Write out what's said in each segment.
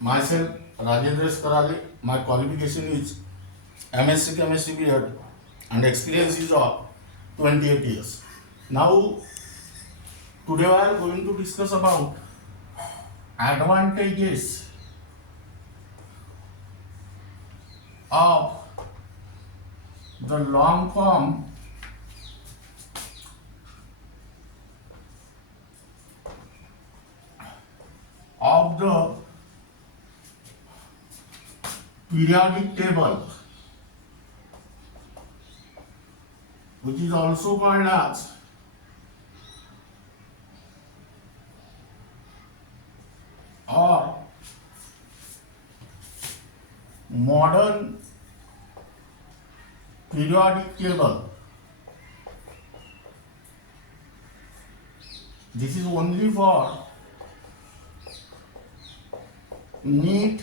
Myself, Rajendra Karale. My qualification is MSc Chemistry B.Ed and experience is of 28 years. Now, today we are going to discuss about advantages of the long form of the periodic table, which is also called as or modern periodic table. This is only for NEET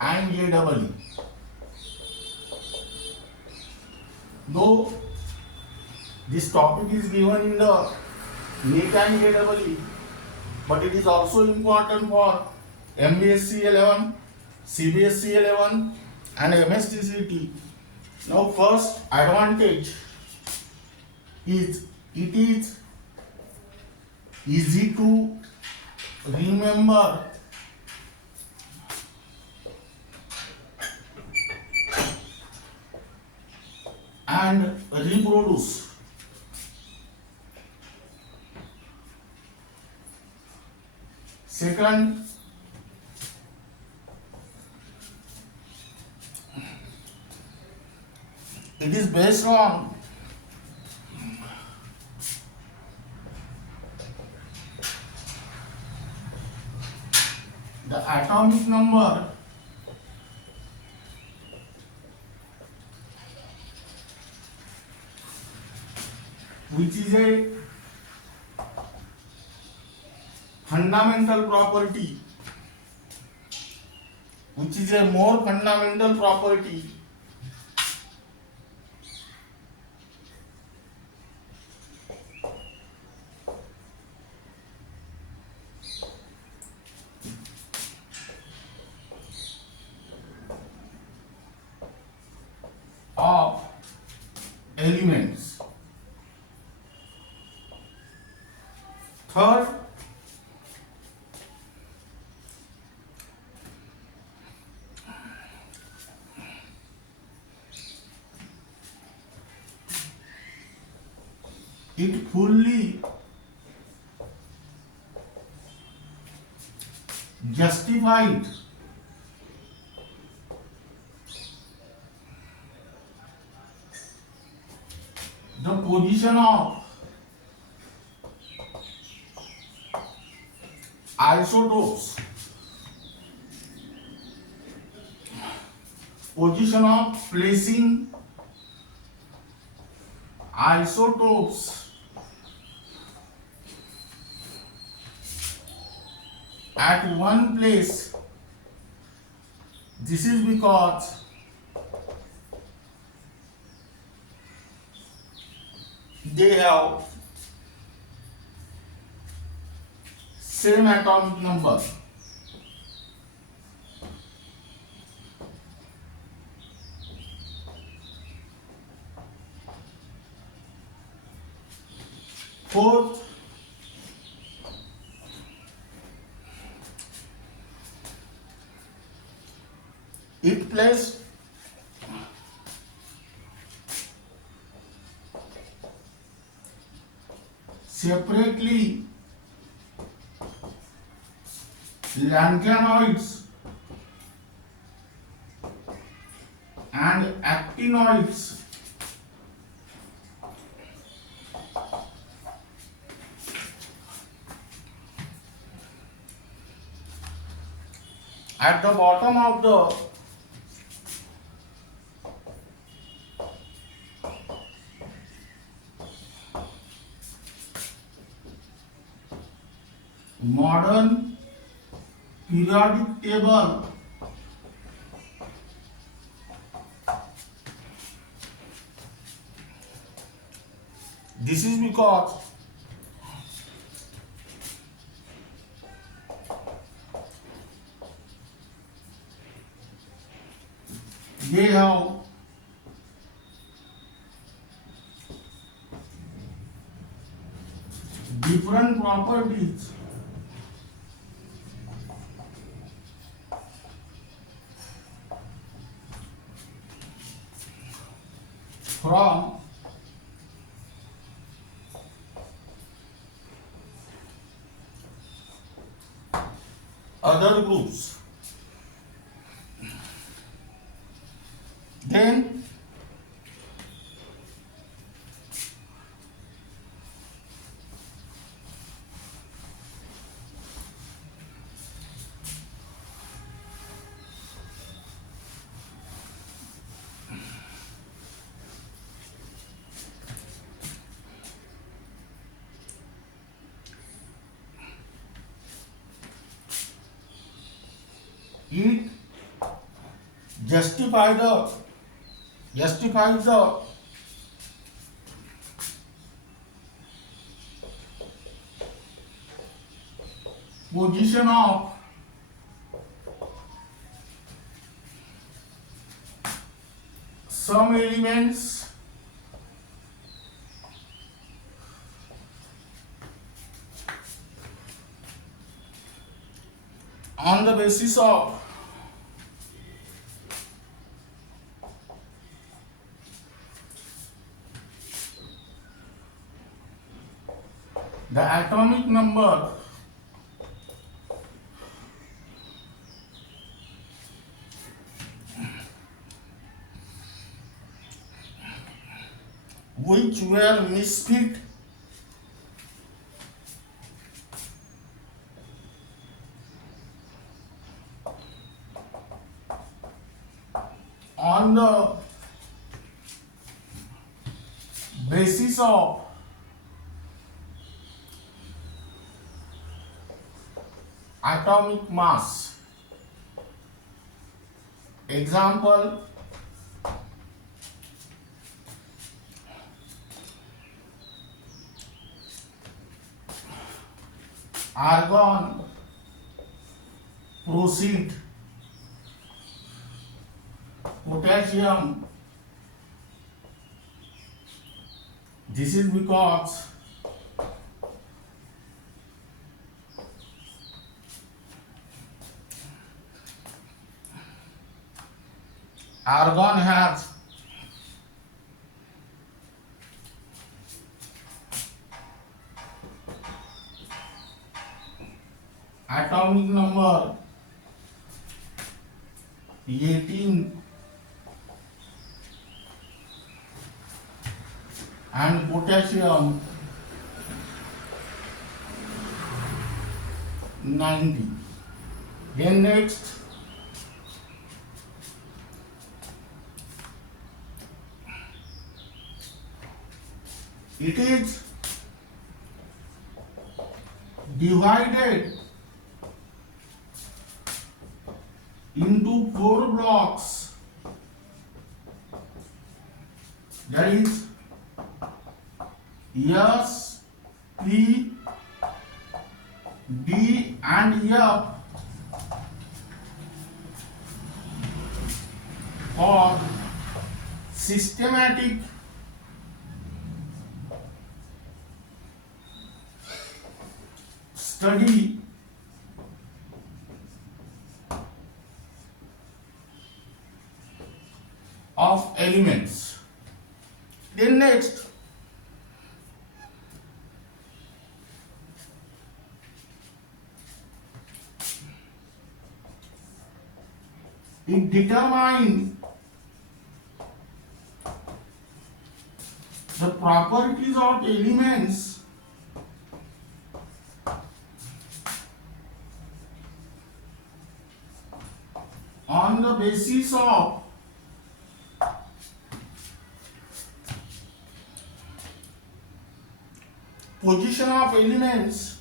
and JEE. Though this topic is given in the NEET and JEE, but it is also important for MBSE 11, CBSE 11 and mhtcet. Now first advantage is it is easy to remember and reproduce. Second, it is based on the atomic number which is a fundamental property, which is a more fundamental property of elements. Third, it fully justified the position of isotopes, position of placing isotopes at one place. This is because they have same atomic number. Fourth, it plays separately lanthanoids and actinoids at the bottom of the modern periodic table. This is because they have different properties from other groups. Then it justifies the position of some elements on the basis of the atomic number which were misfit on the basis of atomic mass. Example: argon proceed, potassium. This is because argon has atomic number 18 and potassium 90. Then next, it is divided into 4 blocks, that is S, P, D and F for systematic study of elements. Then next, it determines the properties of elements on the basis of position of elements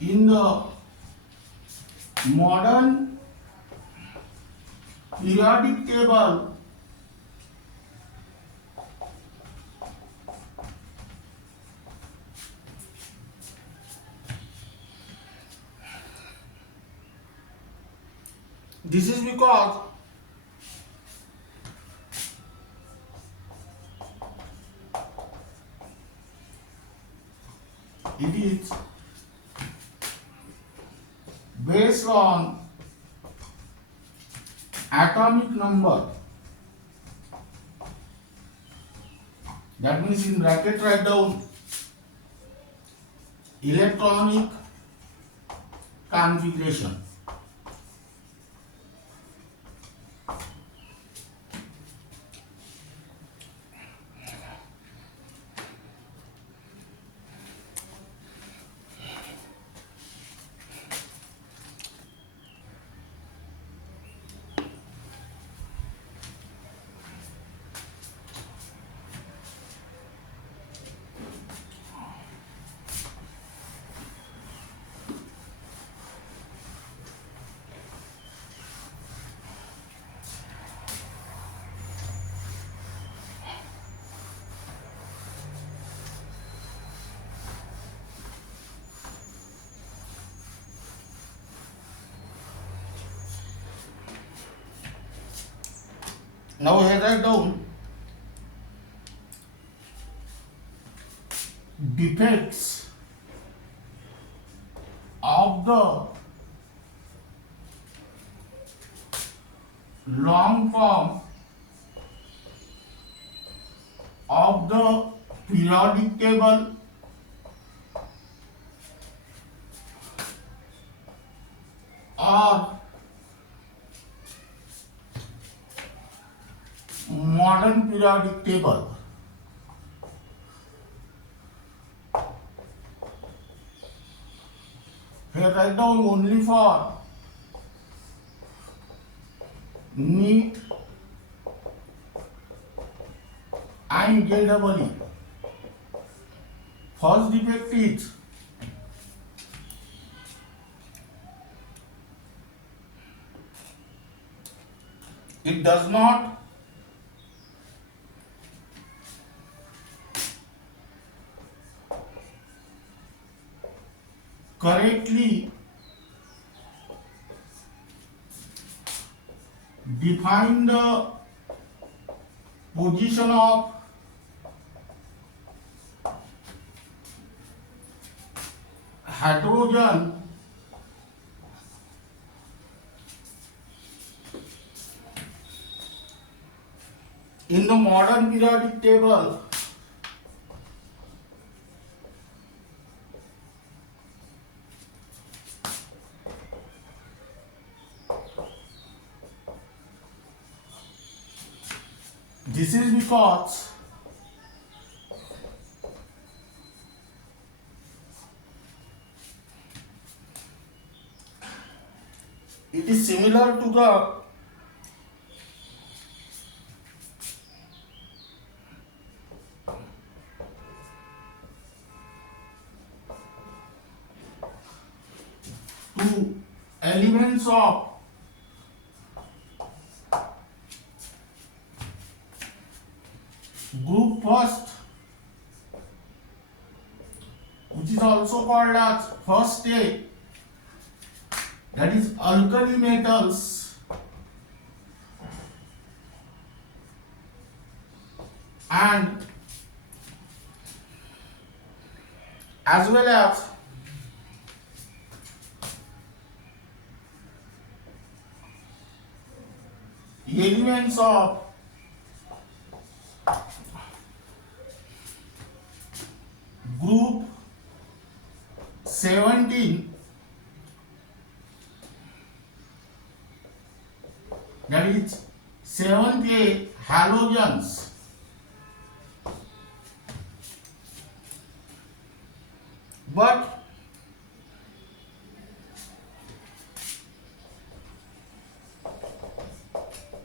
in the modern periodic table This is because it is based on atomic number. That means in bracket write down electronic configuration. Now here write down defects of the long form of the periodic table or modern periodic table. Here write down only for NEET and JEE. First defect is it does not correctly define the position of hydrogen in the modern periodic table. This is because it is similar to the elements of group first, which is also called as first state, that is alkali metals and as well as elements of group 17, that is 7A halogens. But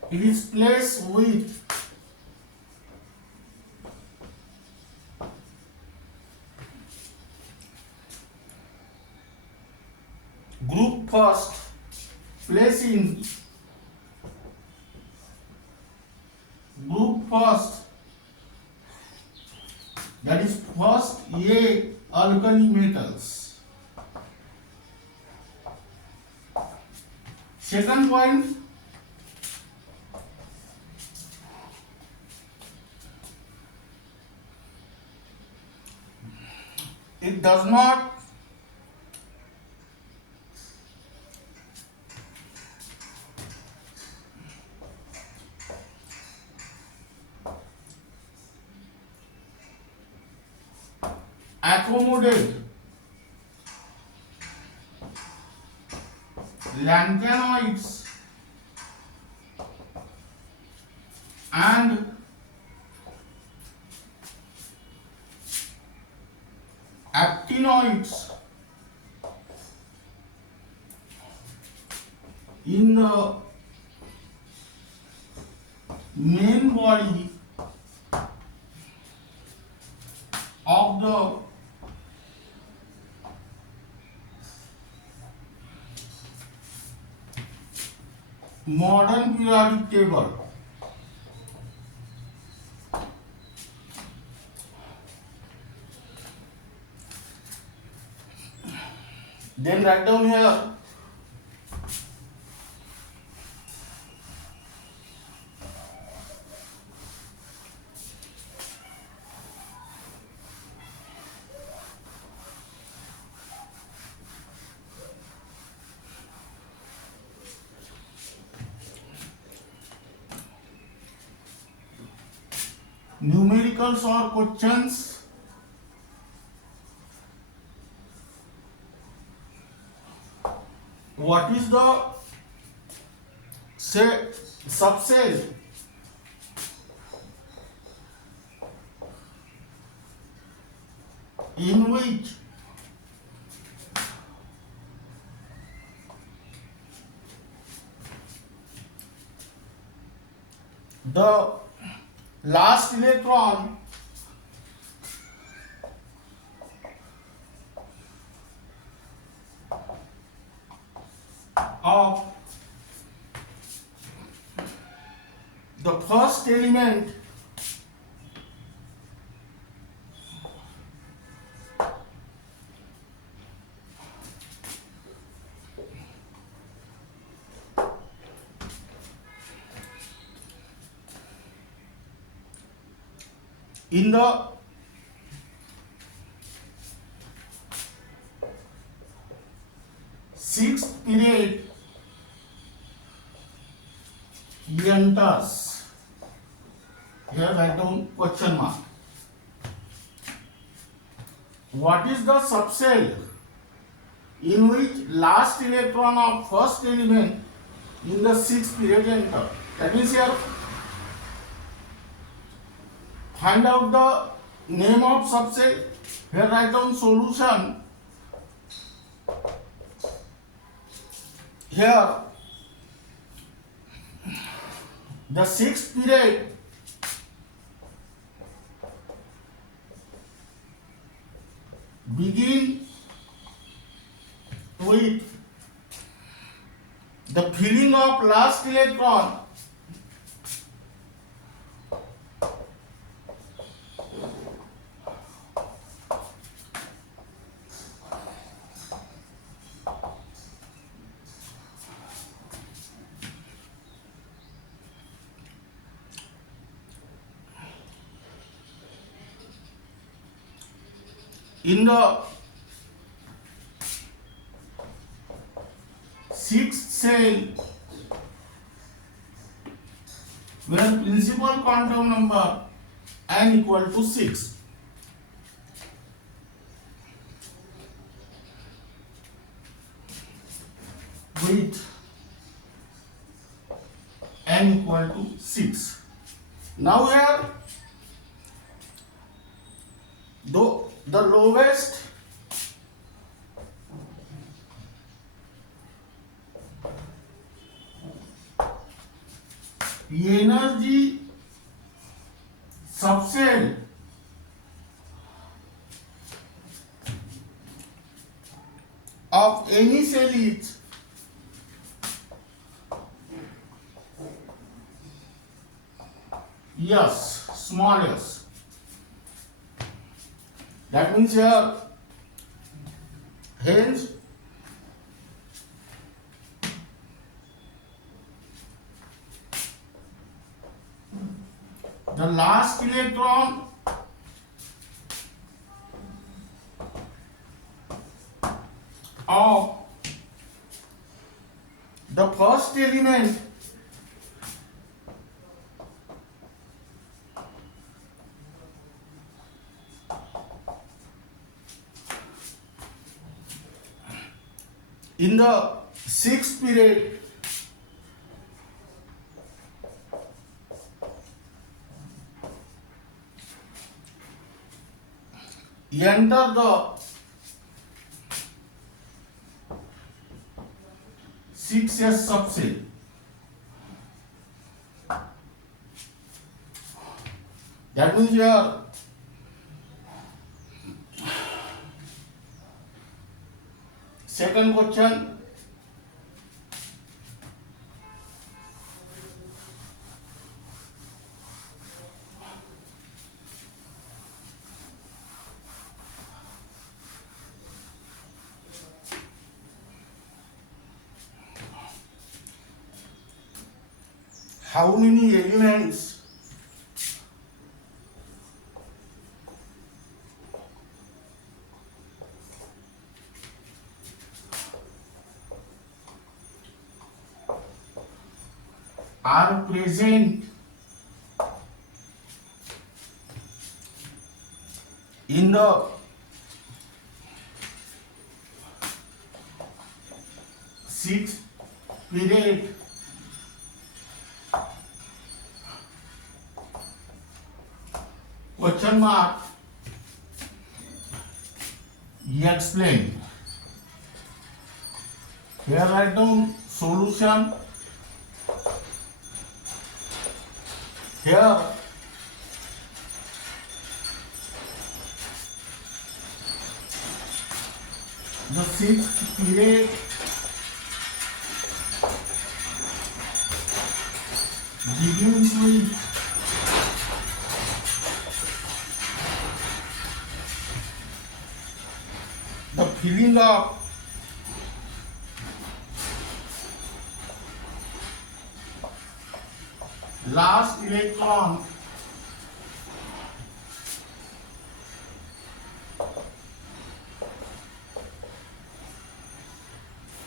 it is placed with group first, placing group first, that is first A alkali metals. Second point, it does not accommodate lanthanoids and actinoids in the main body of the modern periodic table. Then write down here numericals or questions. What is the subcell in which the last electron of the first element in the sixth period enters. Here write down question mark. What is the subcell in which last electron of first element in the sixth period enter? That means here find out the name of subcell. Here write down solution. Here the sixth period begin with the filling of last electron in the sixth cell where principal quantum number n equal to 6. With n equal to 6. Now here the lowest energy subcell of any cell is yes, small s. That means here, hence the last electron of the first element in the sixth period enter the 6s subcell. That means here second question, how many elements are present in the sixth period question mark explain. Here write down solution. Here the sixth period begins with the filling up last electron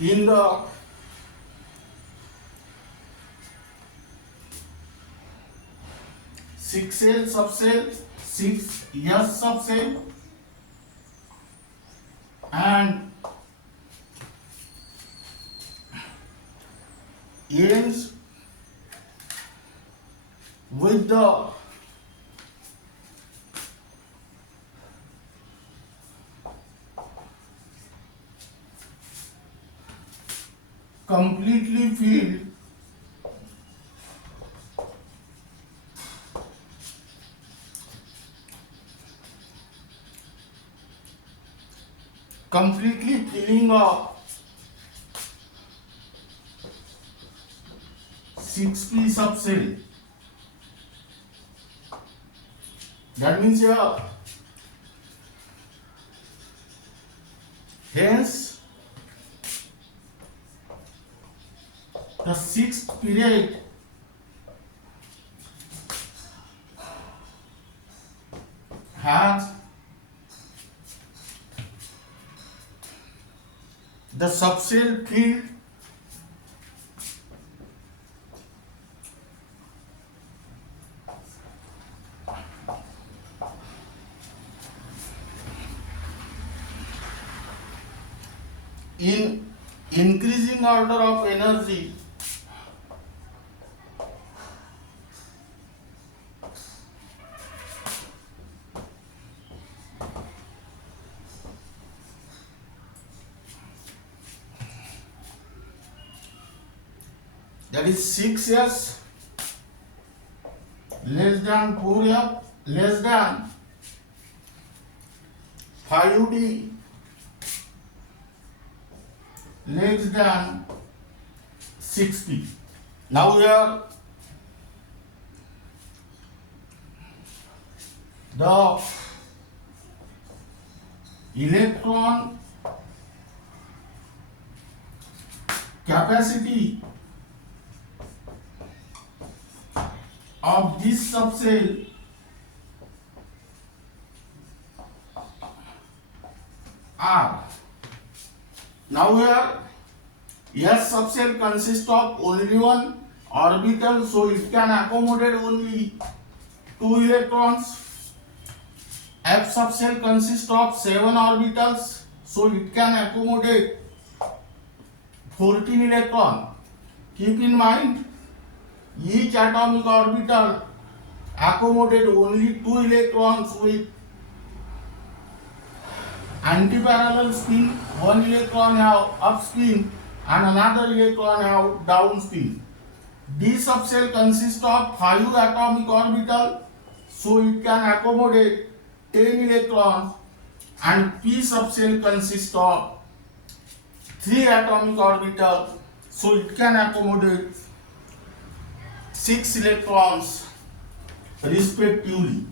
in the six cell subcell, 6s subcell, and ends with the completely filled completely filling up 6p subcell. That means here, hence the sixth period has the subcell filled in increasing order of energy that is 6s less than 4f less than 5d less than 6p. Now here the electron capacity of this subcell are. Now here S subcell consists of only one orbital, so it can accommodate only 2 electrons. F subcell consists of 7 orbitals, so it can accommodate 14 electrons. Keep in mind, each atomic orbital accommodate only 2 electrons with antiparallel spin. One electron have up spin and another electron have down spin. D subcell consists of 5 atomic orbital, so it can accommodate 10 electrons, and P subcell consists of 3 atomic orbital, so it can accommodate 6 electrons respectively.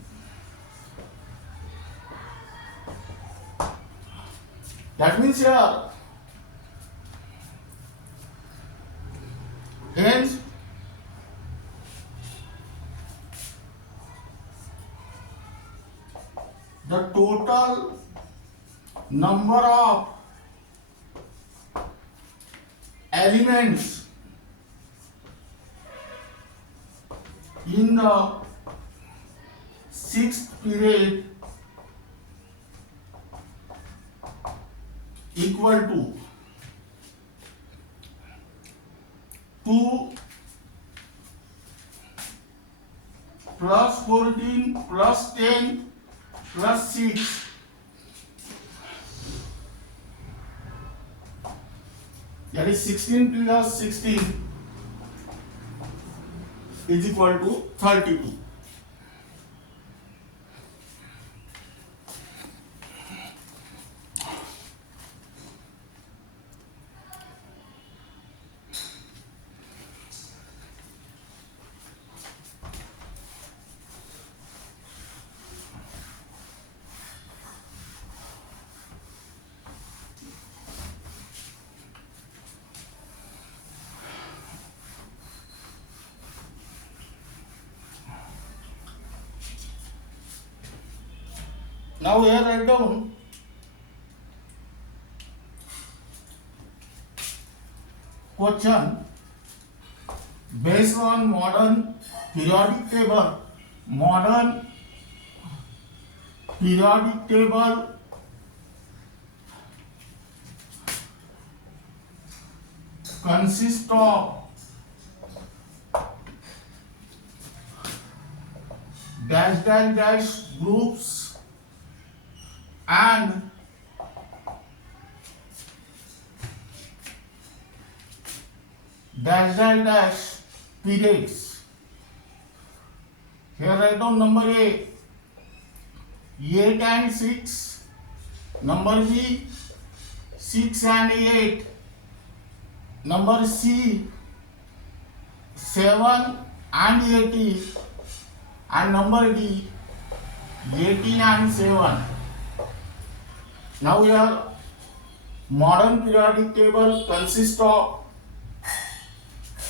That means here, hence the total number of elements in the 6th period equal to 2 plus 14 plus 10 plus 6 that is 16 plus 16 is equal to 32. Now here write down question based on modern periodic table. Modern periodic table consists of dash dash dash groups and dash dash dash periods. Here write down number A, 8 and 6, number B, 6 and 8, number C, 7 and 18, and number D, 18 and 7. Now here modern periodic table consists of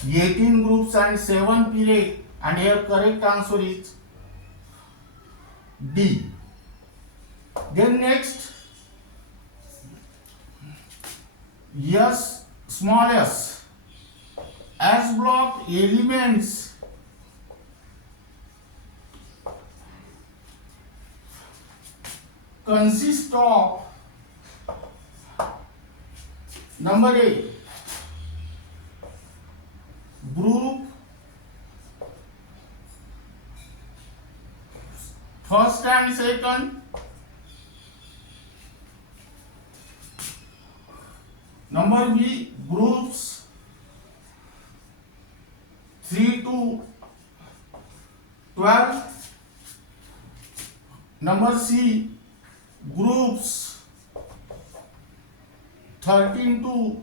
18 groups and 7 periods, and here correct answer is D. Then next, S small s, S block elements consist of number A, group first and second, number B, groups 3 to 12, number C, groups 13 to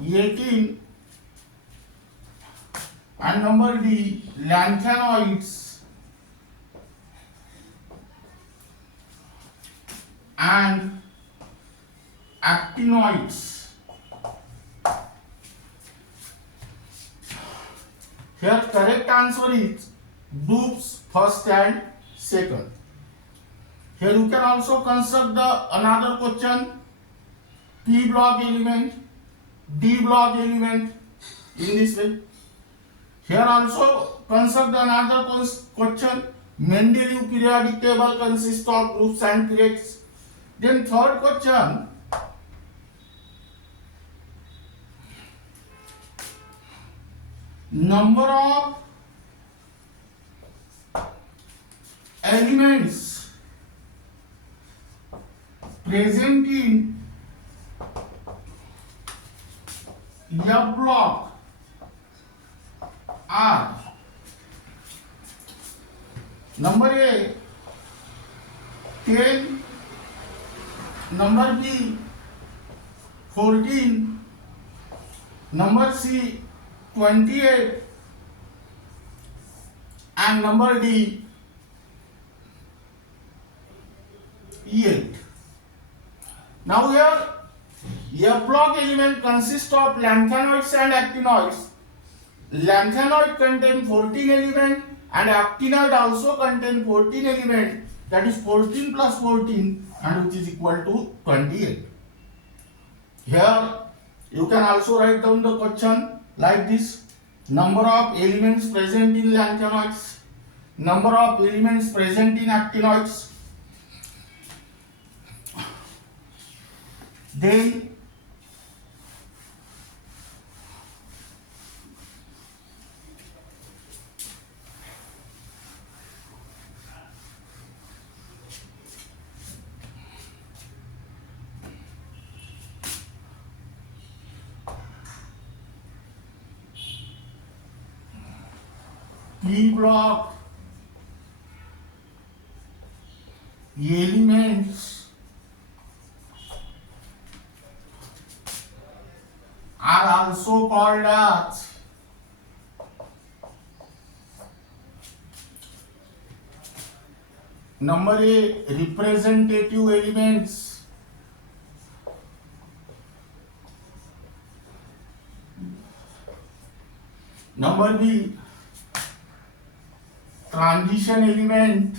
18, and number D, lanthanoids and actinoids. Here correct answer is groups first and second. Here you can also construct the another question, P block element, D block element in this way. Here also construct another question, Mendeleev periodic table consists of groups and periods. Then third question, number of elements present in F block are number A 10, number B 14, number C 28 and number D 8. Now here F block element consists of lanthanoids and actinoids. Lanthanoid contain 14 element and actinoid also contain 14 element, that is 14 plus 14 and which is equal to 28. Here you can also write down the question like this: number of elements present in lanthanoids, number of elements present in actinoids. Then P block elements are also called as number A representative elements, number B transition element,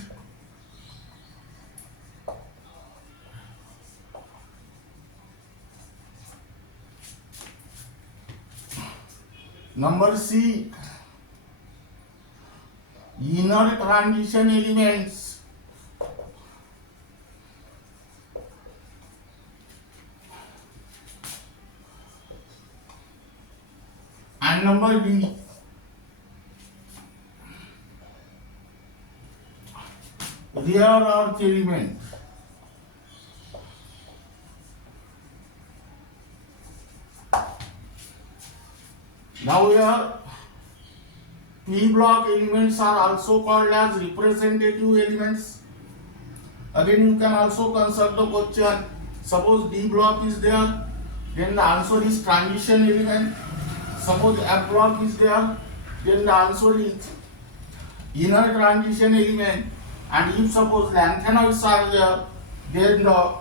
number C inner transition elements, and number D rear earth element. Now here P block elements are also called as representative elements. Again you can also construct the question, suppose D block is there, then the answer is transition element. Suppose F block is there, then the answer is inner transition element. And if suppose lanthanoids are there, then the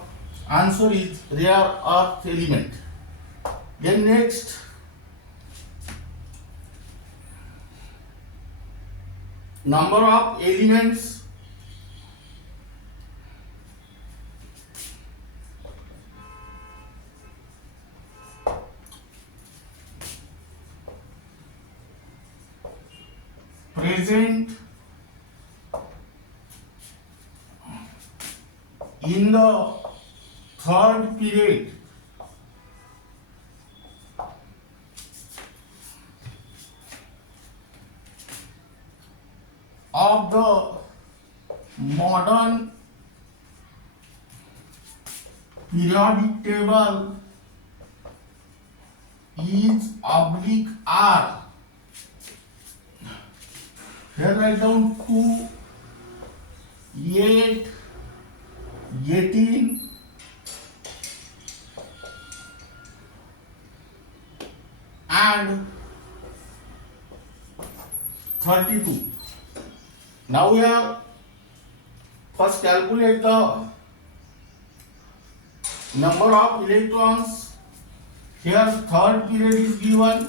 answer is rear earth element. Then next, number of elements present in the third period of the modern periodic table is oblique R. Here write down 2, 8, 18, and 32. Now we have first calculate the number of electrons. Here third period is given.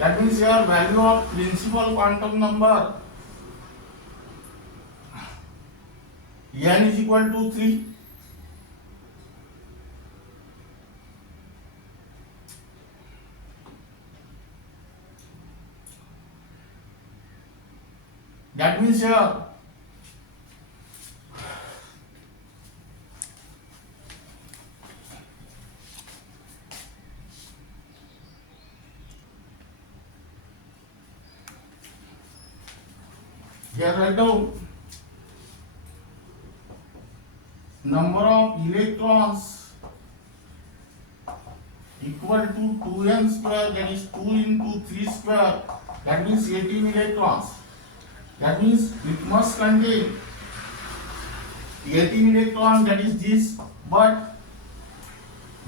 That means here value of principal quantum number n is equal to 3. That means here write down number of electrons equal to 2n square, that is 2 into 3 square, that means 18 electrons. That means it must contain 18 electrons, that is this, but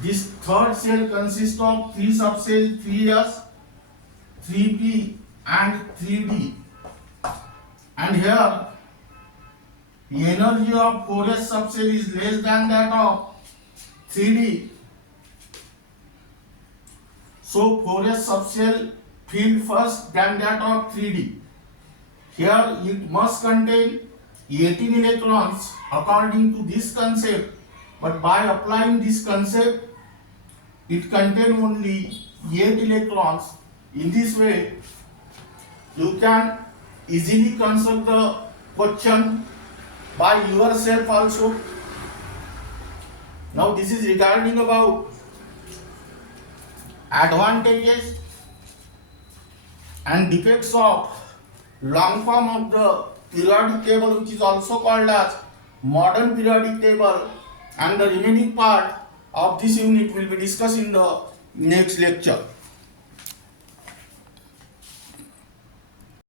this third cell consists of 3 subcells, 3s, 3p and 3d. And here the energy of 4s subcell is less than that of 3d. So 4s subcell filled first than that of 3d. Here it must contain 18 electrons according to this concept, but by applying this concept it contains only 8 electrons. In this way you can easily construct the question by yourself also. Now this is regarding about advantages and defects of long form of the periodic table, which is also called as modern periodic table, and the remaining part of this unit will be discussed in the next lecture.